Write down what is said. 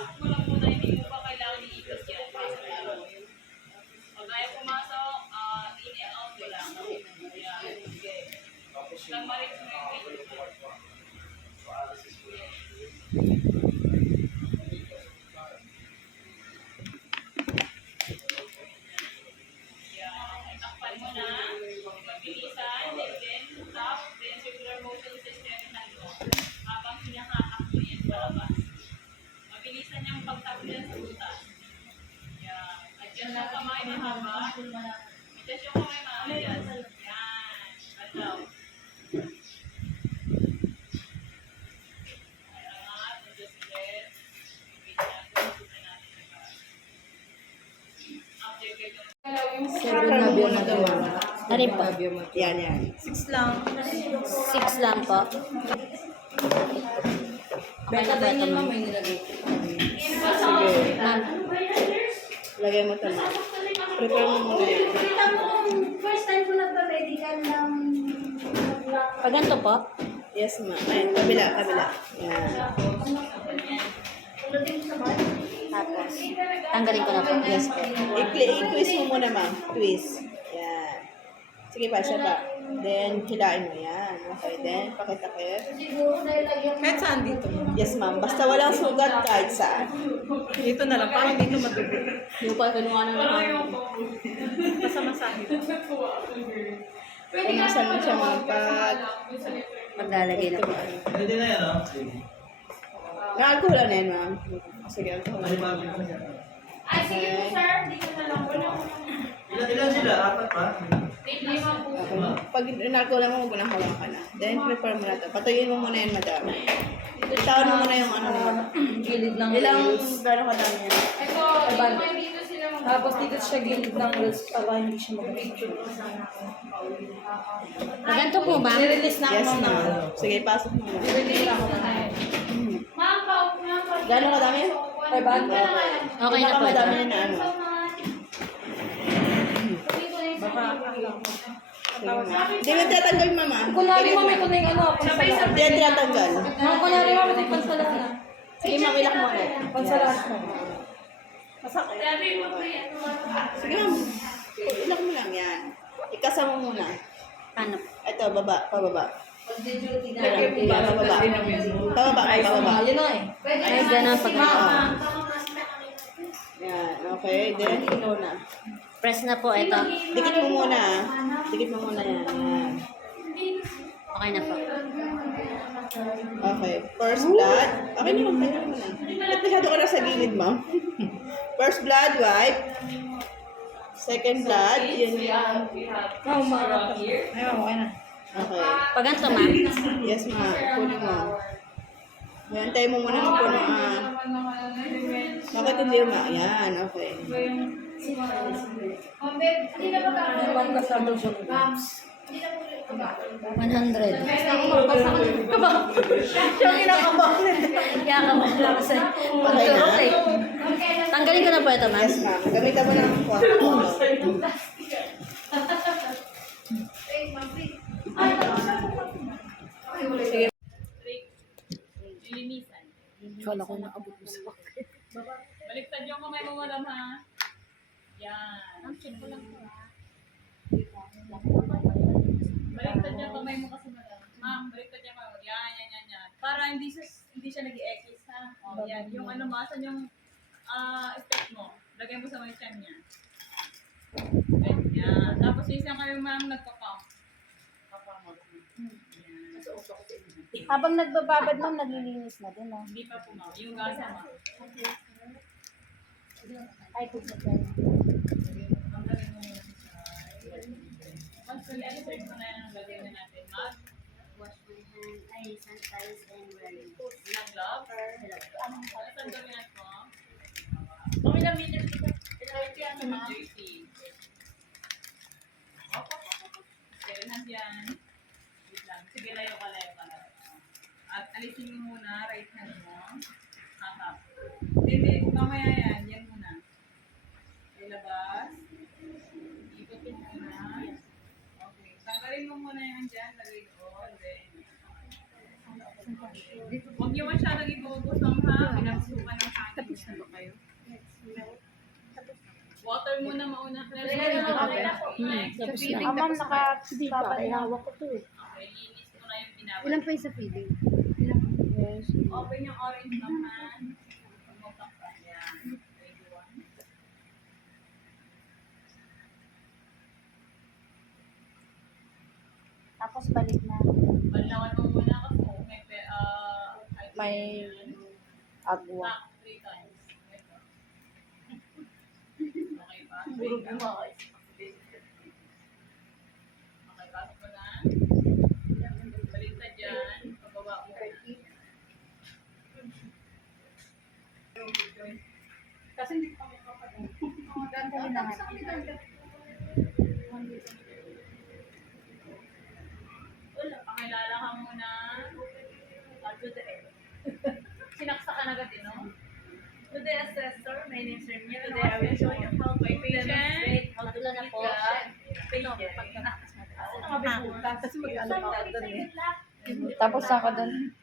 Pasok mo lang muna, hindi mo pa kailangan iikot yan. Pasok mo lang. Pag ayaw pumasok, in and out mo lang. Ayan, sige. Nagmarit mo yung ikot mo. Takpan mo na, magbilisan, then stop, then circular motion system mo. Habang pinakatakbo yan palabas. Mabilisan niyang pagtakbo yan sa butas. Yan. Adjust yung kamay mahaba. Adjust yung kamay mahaba. Yan. Galaw. Angat, adjust ulit. Ano po? Yan. 6 lang po. Okay na ba ito, ma'am? Sige. Ma'am, Lagay mo ito, ma'am. Prepare mo muna yan. First time ko nagpa-medical ng pag ganito po, Yes, ma'am. Ay, kabila. Yan. tapos, tanggalin ko na po. Yes po. I-twist mo muna, ma'am. Twist. Yan. Sige pa, siya pa. Then, hilain mo yan. Okay, then, pakitakip. siguro dahil lang yung Kahit saan dito? Yes, ma'am. Basta walang sugat kahit saan. Dito na lang, parang dito madugo. Yung pa, kinuha na naman. Masamasahin. Umasan mo siya, ma'am. Maglalagay na po. Pwede na yan, no? Na-alcohol na yan, ma'am. Sige, alcohol na. ay sige po sir, dito na lang wala ko Ilan sila? Apat pa? lima po. Pag in-alcohol mo, huwag mo nang hawakan na. Then, prepare mo na ito. Patuyuin mo muna yan, madam. Itawan mo muna yung ano na yun. Gilid ng Ilang, reels. gano'n ka dami yan? Ito, may dito sila mga Tapos dito siya gilid ng reels para hindi siya mag-picture. Pag ganito po, ma'am. Nirelease na ako Yes, ma'am na. ma'am. Sige, pasok mo na. Nirelease na ako na. ma'am, Gano'n ka dami? 500. Okay na po ito. Madami na ano. Baka Sige, ma'am. Hindi mo tatanggal, mama. kunwari ma'am, ito na yung ano, pansalahan. Hindi yan tinatanggal. Ma'am, kunwari ma'am, ito yung pansalahan. Sige, ma'am, ilak mo ulit. Pansalahan mo. Masakit. Sige, ma'am. Ilak mo lang yan. Ikasa mo muna. Paano? Ito, baba, pababa. Lagyan mo ba? Pababa. Pababa, pababa. Yun na eh. Ay, gano'n pag ganito. Yan, okay. Then, ikaw na. Press na po ito. Dikit mo muna, ah. Dikit mo muna yan. Yan. Okay na po. Okay. First blood. Okay naman, pwede mo na. Ba't masyado ka na sa gilid, ma'am? First blood, wipe. Second blood, yun yung... Ma'am, umarap ka. Ay, ma'am, okay na. Okay. Pag ganito, ma'am. Yes, ma'am. Kunin mo. Yan, tayo mo muna ng puno, ah. Bakit hindi mo? Yan, okay. Hindi na ba Ma'am, kasama siya. 100. Siya kinakabahan. Kaya ka lang kasi. Okay na? Okay. Tanggalin ko na po ito, ma'am. Yes, ma'am. Gamitan mo ng kwarto. Lilinisan. Kala ko naabot mo sa akin. Baliktad yung kamay mo, madam, ha? Yan. Baliktad yung kamay mo kasi, madam. Ma'am, baliktad yung kamay mo. Yan. Para hindi siya nag-i-exis, ha? O, yan. Yung ano, masan yung effect mo. Lagay mo sa may chan niya. Yan. Tapos yung isang kayo, ma'am, nagpa-pump. Papamp mo. Yan. Habang nagbababad, ma'am, naglilinis na din, no? Hindi pa po, ma'am. Yung gasa, ma'am. Ay, pagkakas. Tanggalin mo muna sa once fully-insert mo na yan, lagay na natin. Wash my hand. Ay, sanitize and wearing. Ilang gloves? Saan gawin natin mo? Kung ilang minutes ito? Ilang yan, ma'am? 30. Kailan yan? Wait lang. Sige, layo ka. At alisin mo muna, right hand mo. Hakap. Hindi, mamaya yan. Yan muna. Ilabas. Ikutin muna. Okay. Tanggalin mo muna yan dyan. Lagay ko. Then, huwag niyo masyadong ibubos ng ha. Pinagsukan ng hangin. Water muna mauna. Okay. Next, Tapos feeding. na. Ma'am, nakababad na. Hawak ko to eh. Okay, linis ko na yung binabad. Ilan pa yung sa feeding? Yes. Open yung orange naman. Pumutok ka. Yan. 21. Tapos balik na. Banlawan mo muna kasi May agwa. Knock 3 times. Okay pa? Okay, pasok mo na. Balik na dyan. Pababa mo. Kasi hindi pa pakilala ka muna. Sinaksa ka na agad eh, no? Today, assessor, my name is Renia. Today, I will show you how to patient. Magtulo na po. Tapos ako doon.